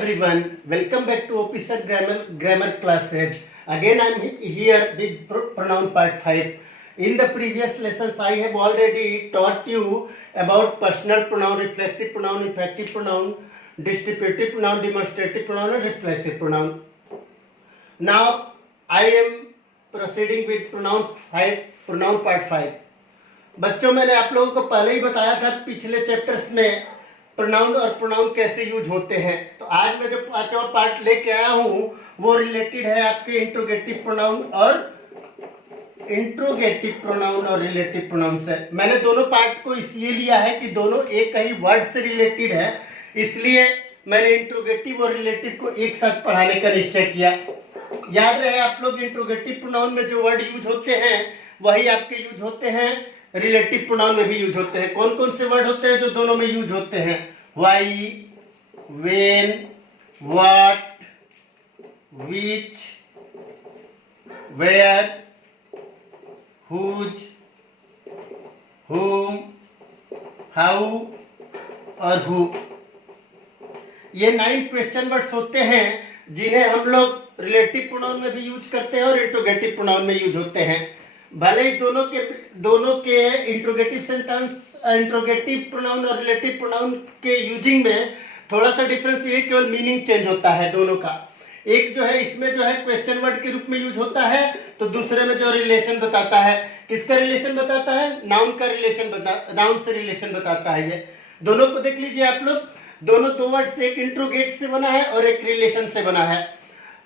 everyone, welcome back to Officer Grammar Classes. Again I am here with pronoun part 5. In the previous lessons I have already taught you about personal pronoun, reflexive pronoun, effective pronoun, distributive pronoun, demonstrative pronoun and reflexive pronoun. Now I am proceeding with pronoun part 5. बच्चों, मैंने आप लोगों को पहले ही बताया था पिछले chapters में प्रोनाउन और प्रोनाउन कैसे यूज होते हैं। तो आज मैं जो पांचवा पार्ट लेके आया हूँ वो रिलेटेड है आपके इंट्रोगेटिव प्रोनाउन और रिलेटिव प्रोनाउन से। मैंने दोनों पार्ट को इसलिए लिया है कि दोनों एक ही वर्ड से रिलेटेड है, इसलिए मैंने इंट्रोगेटिव और रिलेटिव को एक साथ पढ़ाने का निश्चय किया। याद रहे आप लोग, इंट्रोगेटिव प्रोनाउन में जो वर्ड यूज होते हैं वही आपके यूज होते हैं रिलेटिव प्रोनाउन में भी यूज होते हैं। कौन कौन से वर्ड होते हैं जो दोनों में यूज होते हैं? Why, when, what, which, where, whose, whom, how और हु। ये 9 क्वेश्चन वर्ड्स होते हैं जिन्हें हम लोग रिलेटिव प्रोनाउन में भी यूज करते हैं और इंट्रोगेटिव प्रोनाउन में यूज होते हैं। भले ही दोनों के इंट्रोगेटिव सेंटेंस, इंट्रोगेटिव प्रोनाउन और रिलेटिव प्रोनाउन के यूजिंग में थोड़ा सा डिफरेंस ये केवल मीनिंग चेंज होता है दोनों का। एक जो है इसमें जो है क्वेश्चन वर्ड के रूप में यूज होता है, तो दूसरे में जो रिलेशन बताता है, किसका रिलेशन बताता है? नाउन का रिलेशन नाउन से रिलेशन बताता है। ये दोनों को देख लीजिए आप लोग, दोनों दो वर्ड से, एक इंट्रोगेट से बना है और एक रिलेशन से बना है।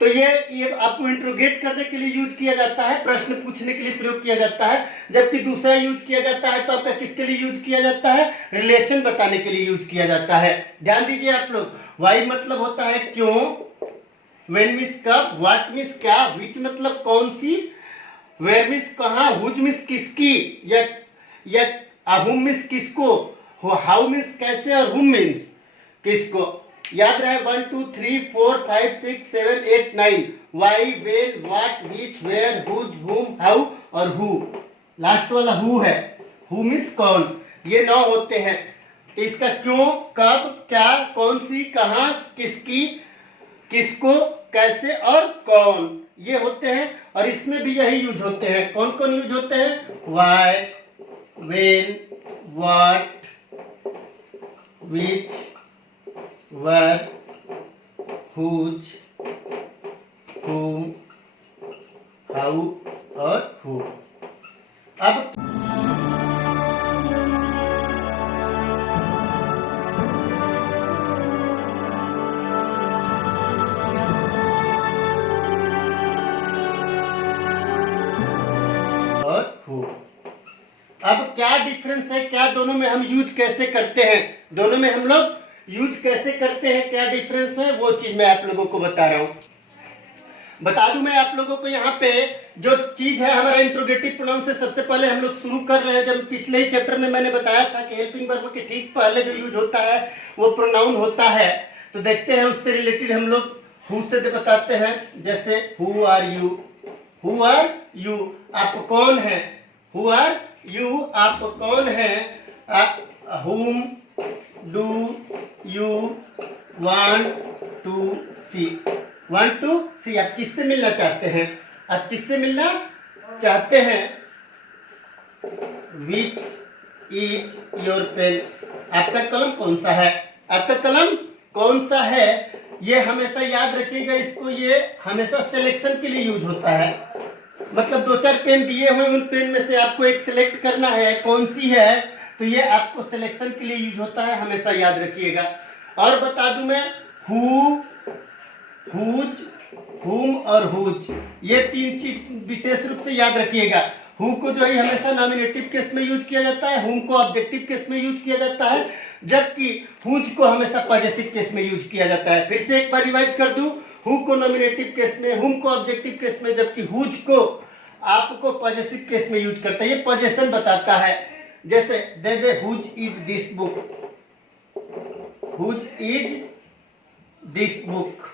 तो ये आपको इंट्रोगेट करने के लिए यूज किया जाता है, प्रश्न पूछने के लिए प्रयोग किया जाता है, जबकि दूसरा यूज किया जाता है तो आपका किसके लिए यूज किया जाता है? रिलेशन बताने के लिए यूज किया जाता है। ध्यान दीजिए आप लोग, वाई मतलब होता है क्यों, वेन मीन्स कब, व्हाट मीन्स क्या, विच मतलब कौन सी, वेयर मीन्स कहाँ, हुज मीन्स किसकी या हुम मीन्स किसको, हाउ मीन्स कैसे और हुम मीन्स किसको। याद रहे 1 2 3 4 5 6 7 8 9 why, when, what, which, where, whose, whom, how और हु। लास्ट वाला हु है, हु मीन्स कौन। ये 9 होते हैं। इसका क्यों, कब, क्या, कौन सी, कहाँ, किसकी, किसको, कैसे और कौन, ये होते हैं। और इसमें भी यही यूज होते हैं। कौन कौन यूज होते हैं? Why, when, what, which, where, whose, whom, how और who। अब क्या डिफरेंस है, क्या दोनों में हम यूज कैसे करते हैं, दोनों में हम लोग यूज कैसे करते हैं, क्या डिफरेंस है, वो चीज मैं आप लोगों को बता रहा हूं। बता दूं मैं आप लोगों को, यहाँ पे जो चीज है हमारा इंट्रोगेटिव प्रोनाउन से सबसे पहले हम लोग शुरू कर रहे हैं। जब पिछले ही चैप्टर में मैंने बताया था कि हेल्पिंग वर्ब के ठीक पहले जो यूज होता है वो प्रोनाउन होता है। तो देखते हैं उससे रिलेटेड हम लोग हु से बताते हैं। जैसे who are you, who are you आप कौन है, हु आर यू आप कौन है, whom do you want to see, want to see आप किससे मिलना चाहते हैं, आप किससे मिलना चाहते हैं। विच इज योर पेन, आपका कलम कौन सा है, आपका कलम कौन सा है। ये हमेशा याद रखिएगा इसको, ये हमेशा सिलेक्शन के लिए यूज होता है। मतलब 2-4 पेन दिए हुए, उन पेन में से आपको एक सिलेक्ट करना है कौन सी है, तो ये आपको सिलेक्शन के लिए यूज होता है, हमेशा याद रखिएगा। और बता दूं मैं, हु, हुज, हुम और हुज, ये 3 चीज विशेष रूप से याद रखिएगा। हु को जो है हमेशा नॉमिनेटिव केस में यूज किया जाता है, हुम को ऑब्जेक्टिव केस में यूज किया जाता है, जबकि हुज को हमेशा पॉजेसिव केस में यूज किया जाता है। फिर से एक बार रिवाइज कर दूं, हु को नॉमिनेटिव केस में, हुम को ऑब्जेक्टिव केस में, जबकि हुज को आपको पॉजेसिव केस में यूज करता है। ये पोजेशन बताता है। जैसे दे दे whose is this book, whose is this book,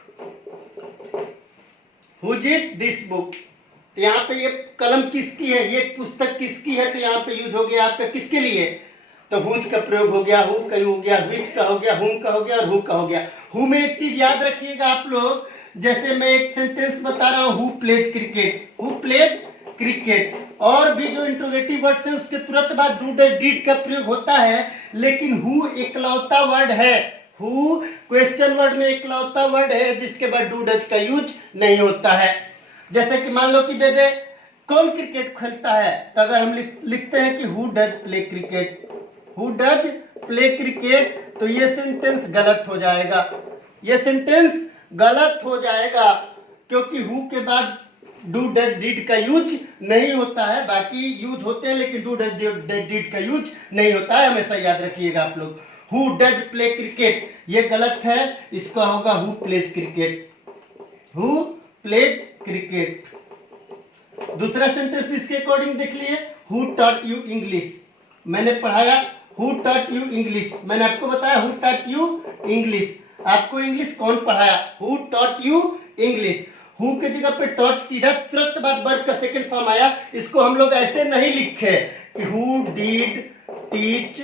whose is this book. तो यहाँ पे ये कलम किसकी है, ये पुस्तक किसकी है, तो यहाँ पे यूज हो गया आपका किसके लिए, तो हुज का प्रयोग हो गया, हु का हो गया, विच का हो गया, हुम का हो गया और हु का हो गया। हु में एक चीज याद रखिएगा आप लोग, जैसे मैं एक सेंटेंस बता रहा हूं, who plays cricket, who plays cricket, और भी जो इंट्रोगेटिव वर्ड्स हैं उसके तुरंत बाद डू डज डिड का प्रयोग होता है, लेकिन हु इकलौता वर्ड है, हु क्वेश्चन वर्ड में इकलौता वर्ड है जिसके बाद डू डज का यूज नहीं होता है। जैसे कि मान लो कि दे दे कौन क्रिकेट खेलता है, तो अगर हम लिखते हैं कि who does play cricket, who does play cricket, तो ये सेंटेंस गलत हो जाएगा, ये सेंटेंस गलत हो जाएगा, क्योंकि हु के बाद डू डज डिड का यूज नहीं होता है। बाकी यूज होते हैं लेकिन डू डज डिड का यूज नहीं होता है, हमेशा याद रखिएगा आप लोग। हु डज प्ले क्रिकेट ये गलत है, इसका होगा who plays cricket, who plays cricket. दूसरा सेंटेंस भी इसके अकॉर्डिंग देख लिए, हु टॉट यू इंग्लिश, मैंने पढ़ाया, हु टॉट यू इंग्लिश, मैंने आपको बताया हु टॉट यू इंग्लिश, आपको इंग्लिश कौन पढ़ाया, who taught you English. Who के जगह पे टॉट सीधा तुरंत बाद वर्ब का सेकंड फॉर्म आया, इसको हम लोग ऐसे नहीं लिखे कि हु डिड टीच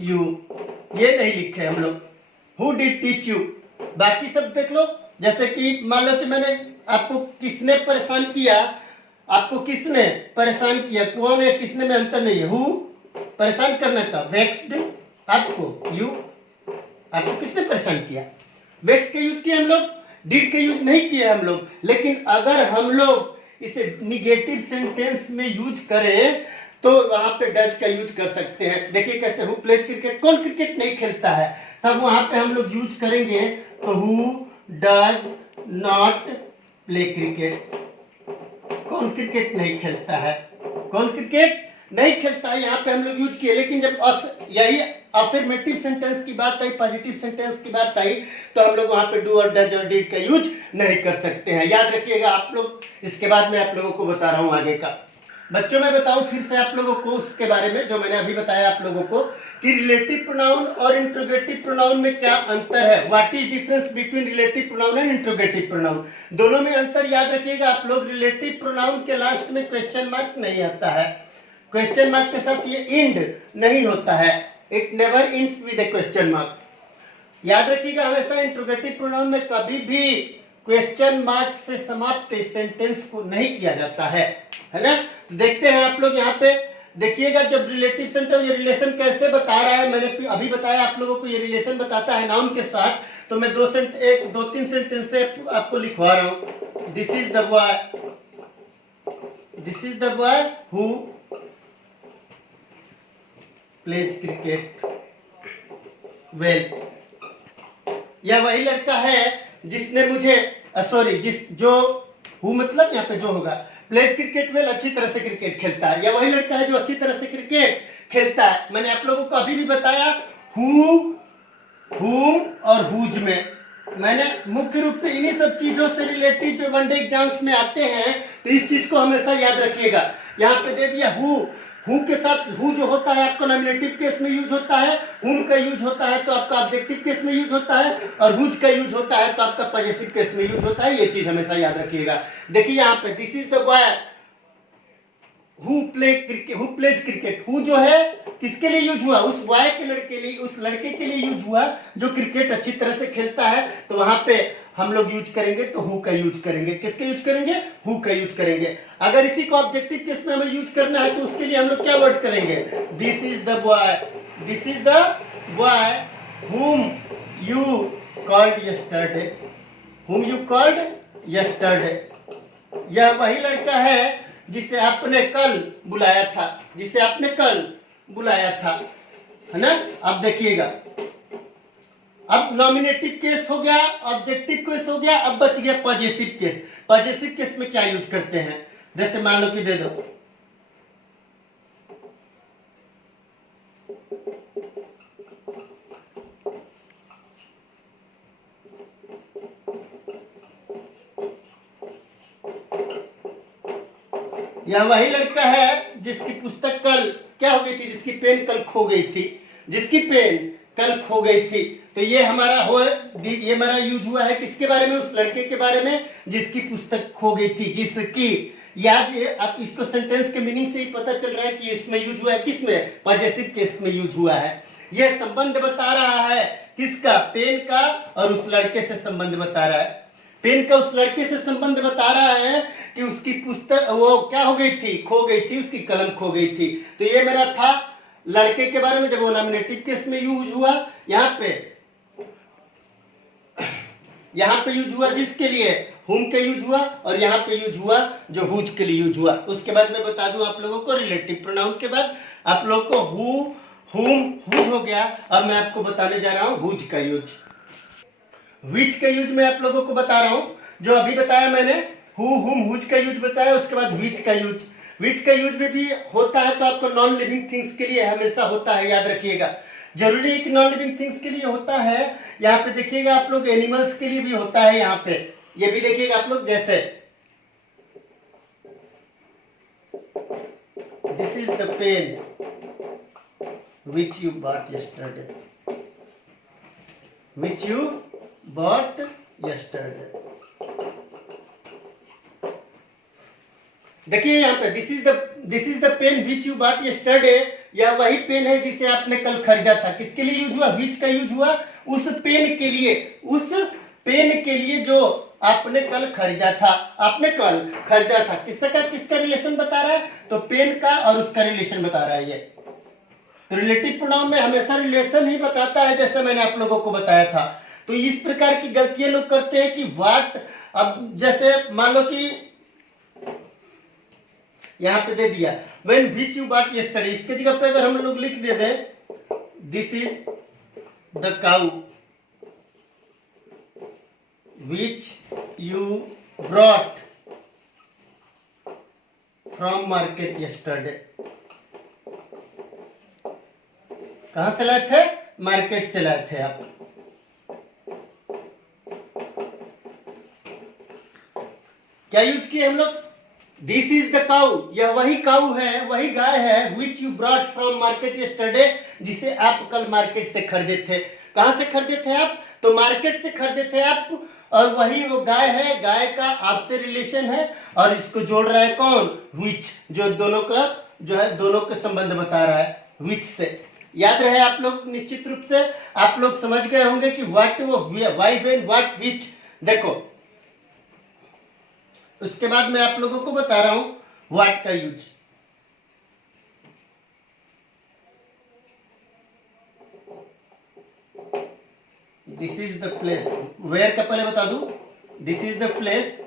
यू, ये नहीं लिखे हम लोग, हु डिड टीच यू। बाकी सब देख लो, जैसे कि मान लो कि मैंने आपको किसने परेशान किया, आपको किसने परेशान किया, कौन है किसने में अंतर नहीं है, हु परेशान करना था, वेक्स्ड आपको, यू आपको किसने परेशान किया, वेक्स्ड का यूज किया हम लोग, डिड का यूज नहीं किया हम लोग। लेकिन अगर हम लोग इसे निगेटिव सेंटेंस में यूज करें तो वहां पे डज का यूज कर सकते हैं। देखिए कैसे, हु प्लेज क्रिकेट, कौन क्रिकेट नहीं खेलता है, तब वहां पे हम लोग यूज करेंगे तो who does not play cricket, कौन क्रिकेट नहीं खेलता है, कौन क्रिकेट नहीं खेलता है, यहाँ पे हम लोग यूज किए। लेकिन जब यही अफर्मेटिव सेंटेंस की बात आई, पॉजिटिव सेंटेंस की बात आई, तो हम लोग वहां पे डू और डज और डिड का यूज नहीं कर सकते हैं, याद रखिएगा आप लोग। इसके बाद मैं आप लोगों को बता रहा हूं आगे का। बच्चों मैं बताऊं फिर से आप लोगों को उसके बारे में जो मैंने अभी बताया आप लोगों को, कि रिलेटिव प्रोनाउन और इंट्रोगेटिव प्रोनाउन में क्या अंतर है, what is difference between relative pronoun and interrogative pronoun. दोनों में अंतर याद रखिएगा आप लोग। रिलेटिव प्रोनाउन के लास्ट में क्वेश्चन मार्क नहीं आता है, क्वेश्चन मार्क के साथ ये इंड नहीं होता है, it never ends with A question mark. याद रखिएगा हमेशा इंट्रोगेटिव प्रोनाउन में कभी भी क्वेश्चन मार्क से समाप्त सेंटेंस को नहीं किया जाता है ना। देखते हैं आप लोग यहाँ पे देखिएगा, जब रिलेटिव सेंटेंस ये रिलेशन कैसे बता रहा है, मैंने अभी बताया आप लोगों को ये रिलेशन बताता है नाउन के साथ। तो मैं दो तीन सेंटेंस से आपको लिखवा रहा हूँ। This is the boy, this is the boy who plays cricket well. यह वही लड़का है जिसने मुझे जो हु मतलब यहाँ पे जो होगा, प्लेज क्रिकेट वेल अच्छी तरह से क्रिकेट खेलता है, या वही लड़का है जो अच्छी तरह से क्रिकेट खेलता है। मैंने आप लोगों को अभी भी बताया हु, हुम और हुज में मैंने मुख्य रूप से इन्हीं सब चीजों से रिलेटेड जो वनडे एग्जाम्स में आते हैं, तो इस चीज को हमेशा याद रखिएगा। यहाँ पे दे दिया हु के साथ हु जो होता है आपका नॉमिनेटिव केस में यूज होता है, हुम का यूज होता है तो आपका ऑब्जेक्टिव केस में यूज होता है, और हुज का यूज होता है तो आपका पॉजेसिव केस में यूज होता है। ये चीज हमेशा याद रखिएगा। देखिए यहाँ पे this is the boy who plays cricket, who जो है किसके लिए यूज हुआ, उस बॉय के लड़के लिए, उस लड़के के लिए यूज हुआ जो क्रिकेट अच्छी तरह से खेलता है। तो वहां पे हम लोग यूज करेंगे तो हु का यूज करेंगे, किसके यूज करेंगे, हु का यूज करेंगे। अगर इसी को ऑब्जेक्टिव केस में हमें यूज करना है तो उसके लिए हम लोग क्या वर्ड करेंगे, this is the boy, this is the boy whom you called yesterday, whom you called yesterday। यह वही लड़का है जिसे आपने कल बुलाया था, जिसे आपने कल बुलाया था, है ना। अब देखिएगा, अब नॉमिनेटिव केस हो गया, ऑब्जेक्टिव केस हो गया, अब बच गया पॉजेसिव केस। पॉजेसिव केस में क्या यूज करते हैं, जैसे मान लो कि दे दो यह वही लड़का है जिसकी पुस्तक कल क्या हो गई थी, जिसकी पेन कल खो गई थी, जिसकी पेन कल खो गई थी। तो ये हमारा ये हमारा यूज हुआ है किसके बारे में, उस लड़के के बारे में जिसकी पुस्तक खो गई थी, जिसकी याद ये आप इसको सेंटेंस के मीनिंग से ही पता चल रहा है कि इसमें यूज हुआ है, किसमें, पॉजेसिव केस में यूज हुआ है। यह संबंध बता रहा है किसका, पेन का, और उस लड़के से संबंध बता रहा है। पेन का उस लड़के से संबंध बता रहा है कि उसकी पुस्तक वो क्या हो गई थी, खो गई थी, उसकी कलम खो गई थी। तो ये मेरा था लड़के के बारे में जब वो नॉमिनेटिव केस में यूज हुआ। यहाँ पे यूज हुआ जिसके लिए हुम के यूज हुआ, और यहाँ पे यूज हुआ जो हुज के लिए यूज हुआ। उसके बाद मैं बता दूं आप लोगों को रिलेटिव प्रोनाउन के बाद आप लोग को हु, हुम, हुज हो गया। अब मैं आपको बताने जा रहा हूं हुज का यूज। विच का यूज मैं आप लोगों को बता रहा हूं, जो अभी बताया मैंने हु, हुम, हुज का यूज बताया। उसके बाद विच का यूज, विच का यूज में भी होता है तो आपको नॉन लिविंग थिंग्स के लिए हमेशा होता है, याद रखिएगा। जरूरी है कि नॉन लिविंग थिंग्स के लिए होता है। यहाँ पे देखिएगा आप लोग एनिमल्स के लिए भी होता है। यहाँ पे ये भी देखिएगा आप लोग, जैसे this is the pen which you bought yesterday, which you bought yesterday. देखिए यहाँ पे this is the pen which you bought yesterday. यह वही पेन है जिसे आपने कल खरीदा था। किसके लिए यूज हुआ, विच का यूज हुआ उस पेन के लिए, उस पेन के लिए जो आपने कल खरीदा था। आपने कल खरीदा था किसका रिलेशन बता रहा है, तो पेन का और उसका रिलेशन बता रहा है ये। तो रिलेटिव प्रोनाउन में हमेशा रिलेशन ही बताता है, जैसे मैंने आप लोगों को बताया था। तो इस प्रकार की गलतियां लोग करते हैं कि व्हाट, अब जैसे मान लो कि यहां पे दे दिया when which you bought yesterday, इसके जगह पे अगर हम लोग लिख दे दें this is the cow which you brought from market yesterday. कहां से लाए थे, मार्केट से लाए थे आप। क्या यूज किए हम लोग, दिस इज द काउ, यह वही काउ है, वही गाय है, which you brought from market yesterday, जिसे आप कल मार्केट से खरीदे थे। कहां से खरीदे थे आप, तो मार्केट से खरीदे थे आप, और वही वो गाय है, गाय का आपसे रिलेशन है, और इसको जोड़ रहा है कौन, विच, जो दोनों का जो है दोनों का संबंध बता रहा है विच से। याद रहे आप लोग, निश्चित रूप से आप लोग समझ गए होंगे कि व्हाट, वो वाई, व्हेन, व्हाट, विच। देखो उसके बाद मैं आप लोगों को बता रहा हूं व्हाट का use. This is the place, where का पहले बता दूं, this is the place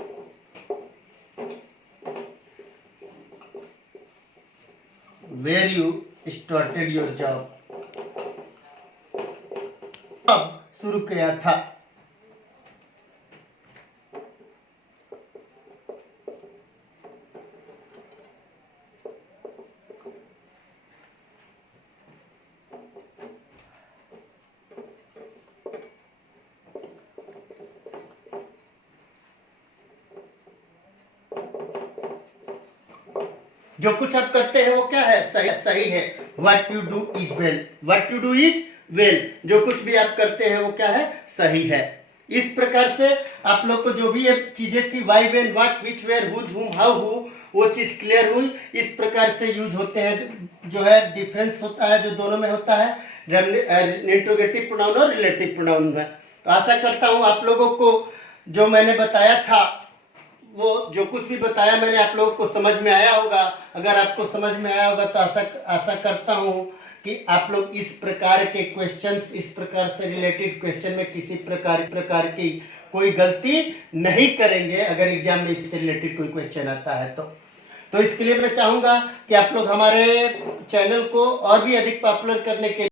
where you started your job, अब शुरू किया था। जो कुछ आप करते हैं वो क्या है, सही है। What you do is well, what you do is well, जो कुछ भी आप करते हैं वो क्या है, सही है। इस प्रकार से आप लोग को जो भी ये चीजें थी, why, when, what, which, where, whose, whom, how, who, वो चीज क्लियर हुई। इस प्रकार से यूज होते हैं, जो है डिफरेंस होता है जो दोनों में होता है, इंट्रोगेटिव प्रोनाउन और रिलेटिव प्रोनाउन में। तो आशा करता हूँ आप लोगों को जो मैंने बताया था, वो जो कुछ भी बताया मैंने आप लोगों को समझ में आया होगा। अगर आपको समझ में आया होगा तो आशा करता हूँ कि आप लोग इस प्रकार के क्वेश्चंस, इस प्रकार से रिलेटेड क्वेश्चन में किसी प्रकार की कोई गलती नहीं करेंगे, अगर एग्जाम में इससे रिलेटेड कोई क्वेश्चन आता है तो इसके लिए मैं चाहूँगा कि आप लोग हमारे चैनल को और भी अधिक पॉपुलर करने के